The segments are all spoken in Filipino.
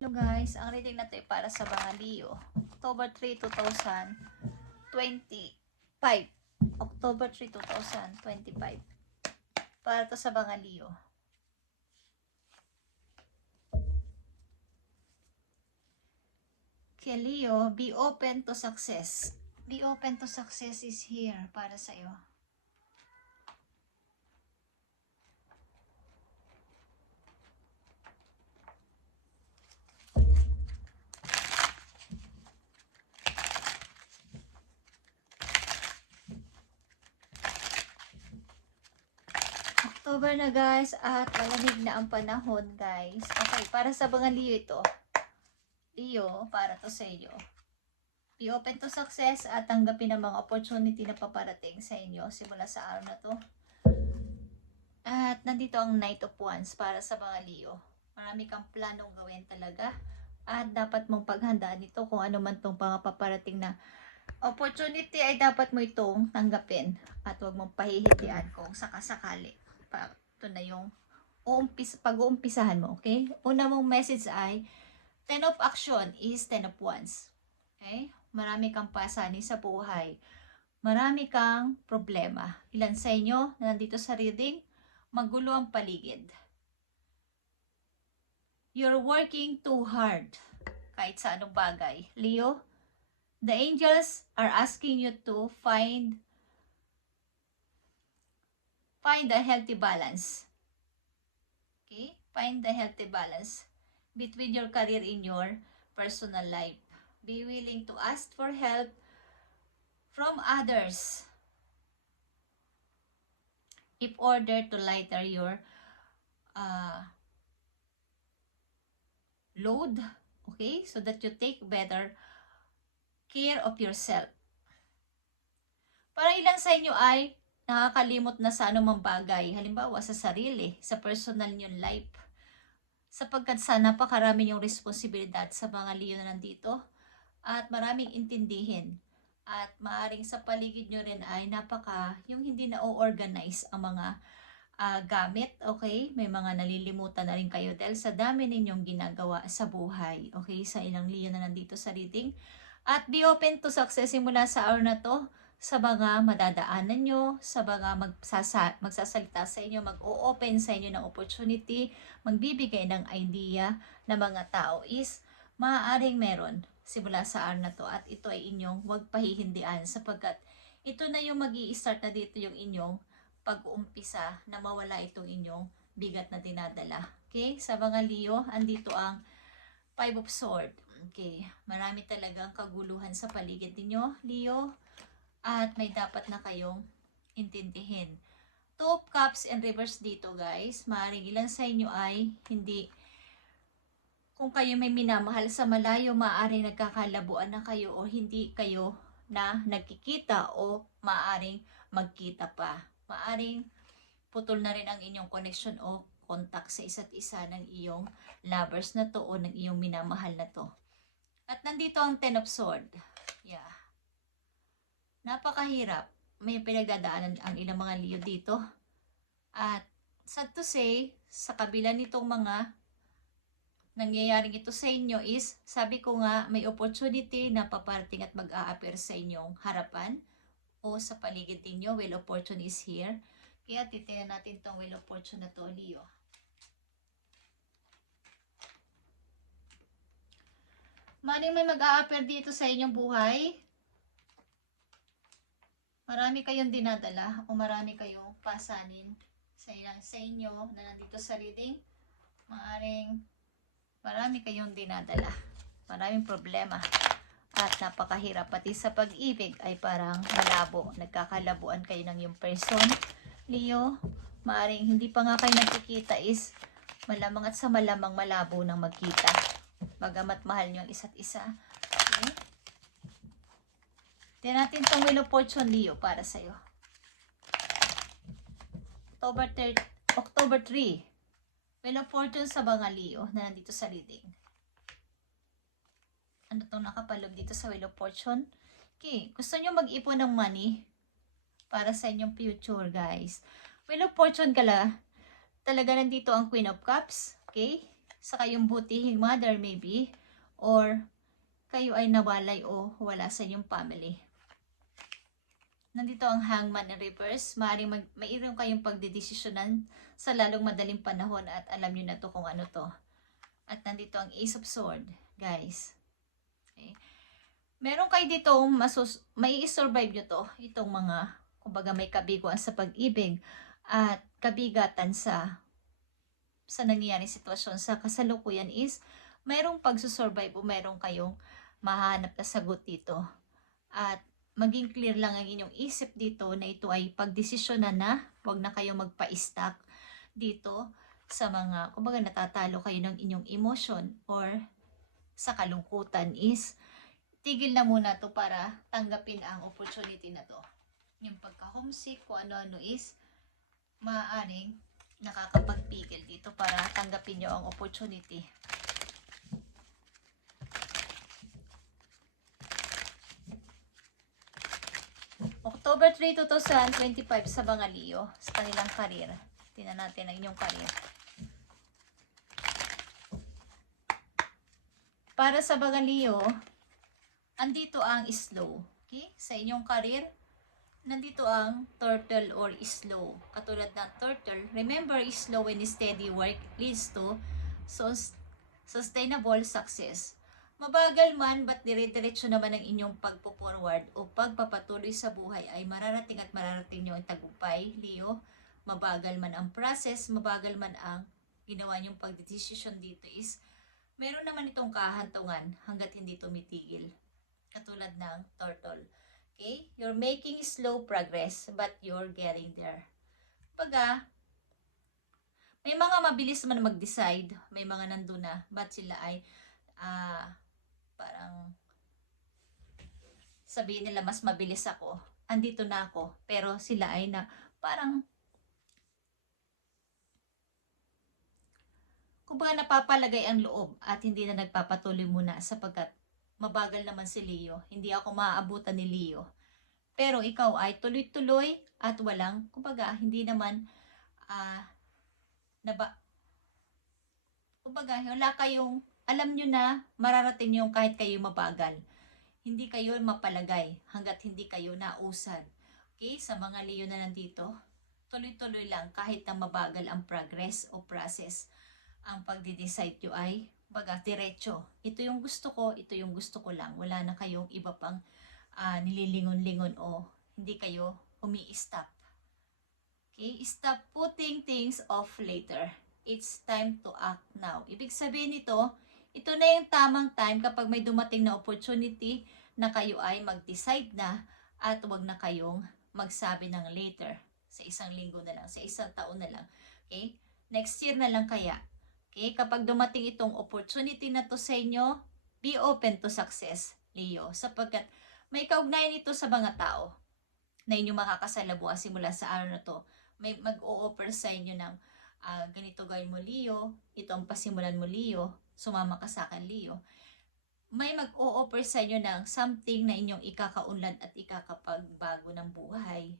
Hello guys, ang reading na to ay para sa mga Leo. October 3, 2025. October 3, 2025. Para to sa mga Leo. Kay Leo, be open to success. Be open to success is here para sa iyo. October na guys at malamig na ang panahon guys. Okay, para sa mga Leo ito. Leo, para to sa iyo. Be open to success at tanggapin ang mga opportunity na paparating sa inyo simula sa araw na to. At nandito ang Knight of Wands para sa mga Leo. Marami kang planong gawin talaga. At dapat mong paghandaan ito kung ano man tong paparating na opportunity ay dapat mo itong tanggapin. At huwag mong pahihitian kung sakasakali. Pa, ito na yung uumpis, pag-uumpisahan mo, okay? Una mong message ay 10 of action is 10 of wands. Okay? Marami kang pasanin sa buhay. Marami kang problema. Ilan sa inyo na nandito sa reading, magulo ang paligid. You're working too hard kahit sa anong bagay. Leo, the angels are asking you to find find a healthy balance. Okay? Find the healthy balance between your career in your personal life. Be willing to ask for help from others if order to lighter your uh, load. Okay? So that you take better care of yourself. Para ilan sa inyo ay nakakalimot na sa anumang bagay. Halimbawa, sa sarili, sa personal niyong life. Sapagkat sa napakarami niyong responsibilidad sa mga Leo na nandito at maraming intindihin. At maaring sa paligid nyo rin ay napaka, yung hindi na organize ang mga ah, gamit, okay? May mga nalilimutan na rin kayo dahil sa dami ninyong ginagawa sa buhay, okay? Sa ilang Leo na nandito sa reading. At be open to success simula sa hour na to sa mga madadaanan nyo, sa mga magsasa, magsasalita sa inyo, mag-o-open sa inyo ng opportunity, magbibigay ng idea ng mga tao is maaaring meron simula sa hour na to at ito ay inyong huwag pahihindian sapagkat ito na yung mag start na dito yung inyong pag-uumpisa na mawala itong inyong bigat na dinadala. Okay? Sa mga Leo, andito ang Five of Sword. Okay. Marami talagang kaguluhan sa paligid ninyo, Leo. At may dapat na kayong intindihin. Of Cups and Reverse dito, guys. Maaaring ilan sa inyo ay hindi kung kayo may minamahal sa malayo, maaaring nagkakalabuan na kayo o hindi kayo na nagkikita o maaaring magkita pa. Maaring putol na rin ang inyong connection o contact sa isa't isa ng iyong lovers na to o ng iyong minamahal na to. At nandito ang Ten of Sword. Yeah. Napakahirap. May pinagdadaanan ang ilang mga Leo dito. At sad to say, sa kabila nitong mga nangyayaring ito sa inyo is, sabi ko nga, may opportunity na paparating at mag-a-appear sa inyong harapan o sa paligid ninyo. Well, opportunity is here. Kaya titinan natin tong Wheel of Fortune na to, Leo. Maring may mag-a-appear dito sa inyong buhay. Marami kayong dinadala o marami kayong pasanin sa, inyo na nandito sa reading. Maaring marami kayong dinadala. Maraming problema. At napakahirap. Pati sa pag-ibig ay parang malabo. Nagkakalabuan kayo ng yung person. Leo, maaring hindi pa nga kayo nagkikita is malamang at sa malamang malabo nang magkita. Bagamat mahal nyo ang isa't isa. Tignan natin itong Wheel of Fortune, Leo, para sa'yo. October 3, October 3. Wheel of Fortune sa mga Leo na nandito sa reading. Ano itong nakapalog dito sa Wheel of Fortune? Okay, gusto nyo mag-ipon ng money para sa inyong future, guys. Wheel of Fortune kala, talaga nandito ang Queen of Cups, okay? sa kayong butihing mother maybe, or kayo ay nawalay o wala sa inyong family. Nandito ang hangman in reverse. Maaaring mag, mayroon kayong pagdidesisyonan sa lalong madaling panahon at alam nyo na to kung ano to. At nandito ang Ace of Sword, guys. Okay. Meron kayo dito, masus may survive nyo to. Itong mga, kumbaga may kabiguan sa pag-ibig at kabigatan sa sa nangyayari sitwasyon sa kasalukuyan is mayroong pagsusurvive o mayroong kayong mahanap na sagot dito. At maging clear lang ang inyong isip dito na ito ay pagdesisyonan na, huwag na kayo magpa-stack dito sa mga, kumbaga natatalo kayo ng inyong emotion or sa kalungkutan is tigil na muna to para tanggapin ang opportunity na to. Yung pagka-homesick, kung ano-ano is maaaring nakakapagpigil dito para tanggapin nyo ang opportunity. October 3, 2025 sa Bangalio sa kanilang karir. Tingnan natin ang inyong karir. Para sa Bangalio, andito ang slow. Okay? Sa inyong karir, nandito ang turtle or slow. Katulad ng turtle, remember slow and steady work leads to sus- sustainable success. Mabagal man, ba't dire-diretso naman ang inyong pagpo-forward o pagpapatuloy sa buhay ay mararating at mararating nyo ang tagumpay, Leo. Mabagal man ang process, mabagal man ang ginawa niyong pagdesisyon dito is meron naman itong kahantungan hanggat hindi tumitigil. Katulad ng turtle. Okay? You're making slow progress, but you're getting there. Baga, may mga mabilis man mag-decide, may mga nandun na, but sila ay ah parang sabihin nila mas mabilis ako, andito na ako, pero sila ay na parang kumbaga napapalagay ang loob at hindi na nagpapatuloy muna sapagkat mabagal naman si Leo. Hindi ako maaabutan ni Leo. Pero ikaw ay tuloy-tuloy at walang, kumbaga, hindi naman, ah, naba, kumbaga, wala kayong, alam nyo na, mararating yung kahit kayo mabagal. Hindi kayo mapalagay hanggat hindi kayo nausad. Okay, sa mga Leo na nandito, tuloy-tuloy lang kahit na mabagal ang progress o process. Ang pagde-decide nyo ay baga diretso. Ito yung gusto ko, ito yung gusto ko lang. Wala na kayong iba pang ah, nililingon-lingon o hindi kayo umi-stop. Okay? Stop putting things off later. It's time to act now. Ibig sabihin nito, ito na yung tamang time kapag may dumating na opportunity na kayo ay mag-decide na at wag na kayong magsabi ng later. Sa isang linggo na lang, sa isang taon na lang. Okay? Next year na lang kaya. Okay, kapag dumating itong opportunity na to sa inyo, be open to success, Leo, sapagkat may kaugnayan ito sa mga tao na inyong makakasalabuha simula sa araw na to. May mag-o-offer sa inyo ng ah, ganito gawin mo, Leo, ito ang pasimulan mo, Leo, sumama ka sa akin, Leo. May mag-o-offer sa inyo ng something na inyong ikakaunlad at ikakapagbago ng buhay.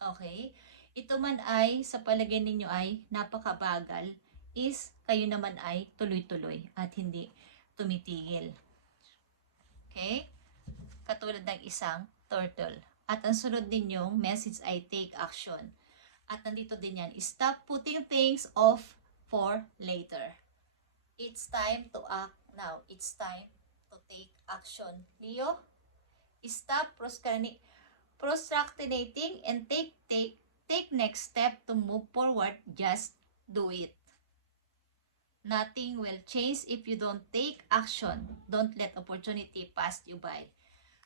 Okay? Ito man ay, sa palagay ninyo ay napakabagal, is kayo naman ay tuloy-tuloy at hindi tumitigil. Okay? Katulad ng isang turtle. At ang sunod ninyong message ay take action. At nandito din yan, stop putting things off for later. It's time to act now. It's time to take action. Leo, stop procrastinating and take take take next step to move forward. Just do it. Nothing will change if you don't take action. Don't let opportunity pass you by.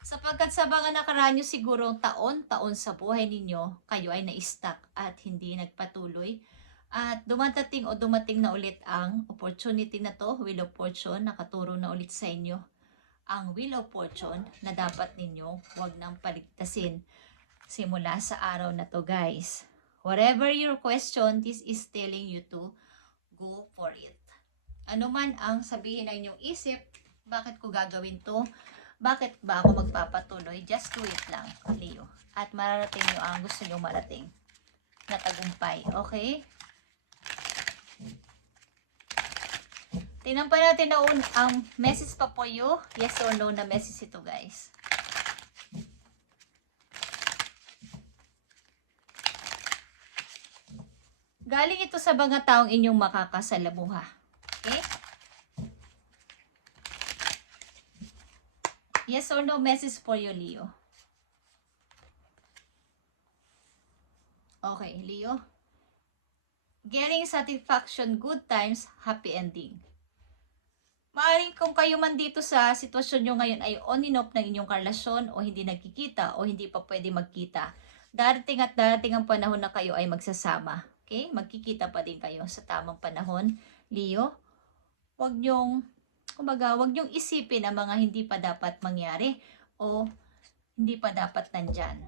Sapagkat sa mga nakaraan nyo siguro taon-taon sa buhay ninyo, kayo ay na-stuck at hindi nagpatuloy. At dumatating o dumating na ulit ang opportunity na to, Wheel of Fortune, nakaturo na ulit sa inyo. Ang Wheel of Fortune na dapat ninyo huwag nang paligtasin simula sa araw na to guys. Whatever your question, this is telling you to go for it ano man ang sabihin ng inyong isip, bakit ko gagawin to? Bakit ba ako magpapatuloy? Just do it lang, Leo. At mararating nyo ang gusto nyo marating na tagumpay. Okay? Tingnan pa natin na un- ang message pa po you. Yes or no na message ito guys. Galing ito sa mga taong inyong makakasalamuha. Okay? Yes or no message for you, Leo. Okay, Leo. Getting satisfaction, good times, happy ending. Maaring kung kayo man dito sa sitwasyon nyo ngayon ay on and off ng inyong karelasyon o hindi nagkikita o hindi pa pwede magkita, darating at darating ang panahon na kayo ay magsasama. Okay? Magkikita pa din kayo sa tamang panahon. Leo, wag nyong, kumbaga, wag nyong isipin ang mga hindi pa dapat mangyari o hindi pa dapat nandyan.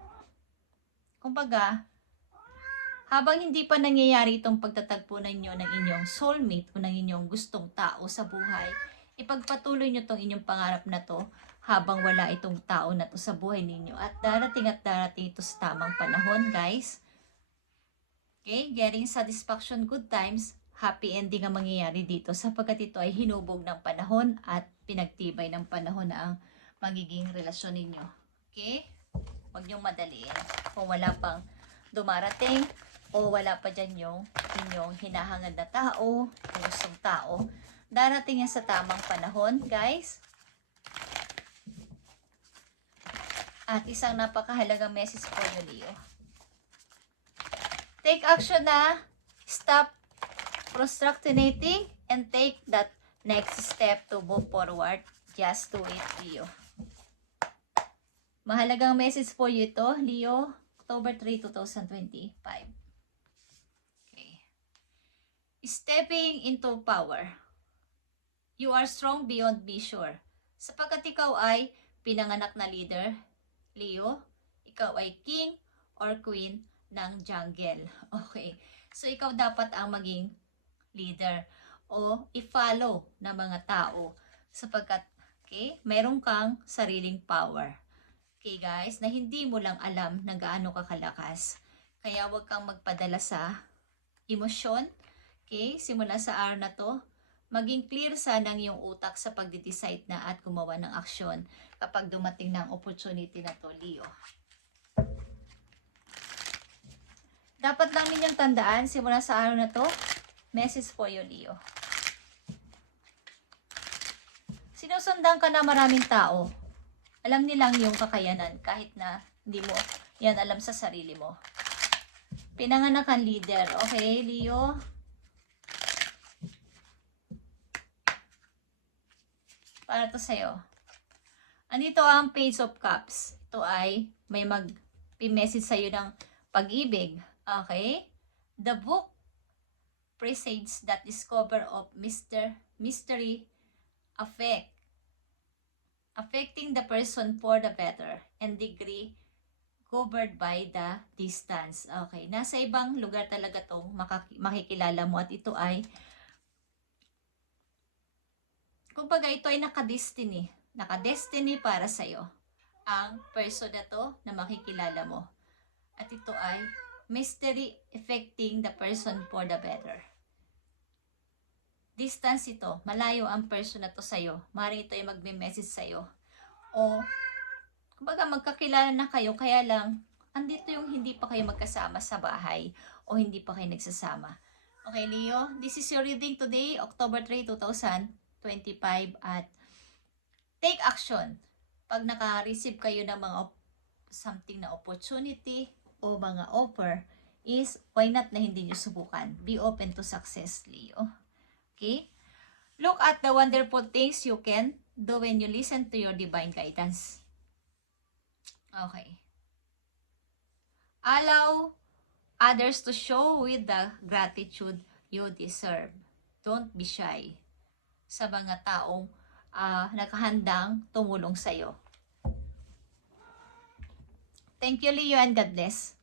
Kumbaga, habang hindi pa nangyayari itong pagtatagpo ninyo ng inyong soulmate o ng inyong gustong tao sa buhay, ipagpatuloy nyo itong inyong pangarap na to habang wala itong tao na to sa buhay ninyo. At darating at darating ito sa tamang panahon, guys. Okay, getting satisfaction, good times, happy ending ang mangyayari dito sapagkat ito ay hinubog ng panahon at pinagtibay ng panahon na ang magiging relasyon ninyo. Okay? Huwag niyong madaliin. Kung wala pang dumarating o wala pa dyan yung inyong hinahangad na tao, gustong tao, darating yan sa tamang panahon, guys. At isang napakahalagang message for you, Leo. Take action na. Stop procrastinating and take that next step to move forward. Just do it, Leo. Mahalagang message for you ito, Leo. October 3, 2025. Stepping into power. You are strong beyond measure. Sapagkat ikaw ay pinanganak na leader, Leo, ikaw ay king or queen ng jungle. Okay. So, ikaw dapat ang maging leader o i-follow ng mga tao sapagkat, okay, meron kang sariling power. Okay guys, na hindi mo lang alam na gaano ka kalakas. Kaya huwag kang magpadala sa emosyon. Okay, simula sa araw na to, maging clear sana ang iyong utak sa pagde-decide na at gumawa ng aksyon kapag dumating ng opportunity na to, Leo. Dapat lang ninyong tandaan, simula sa araw na to, message for you, Leo. Sinusundan ka na maraming tao. Alam nilang yung kakayanan kahit na hindi mo yan alam sa sarili mo. Pinanganakan leader. Okay, Leo? Para to sa'yo. Andito ang Page of Cups. Ito ay may mag-message sa'yo ng pag-ibig. Okay? The book presages that discover of Mr. mystery affect affecting the person for the better and degree covered by the distance. Okay, nasa ibang lugar talaga tong makikilala mo at ito ay kumbaga ito ay nakadestiny. Nakadestiny para sa'yo ang person na to na makikilala mo. At ito ay mystery affecting the person for the better. Distance ito, malayo ang person na to sa'yo. Maring ito ay magme-message sa'yo. O, kumbaga magkakilala na kayo, kaya lang, andito yung hindi pa kayo magkasama sa bahay o hindi pa kayo nagsasama. Okay, Leo, this is your reading today, October 3, 2025 at take action. Pag naka-receive kayo ng mga something na opportunity o mga offer, is why not na hindi nyo subukan. Be open to success, Leo. Okay? Look at the wonderful things you can do when you listen to your divine guidance. Okay. Allow others to show with the gratitude you deserve. Don't be shy sa mga taong ah, nakahandang tumulong sa'yo. Thank you, Leo, and God bless.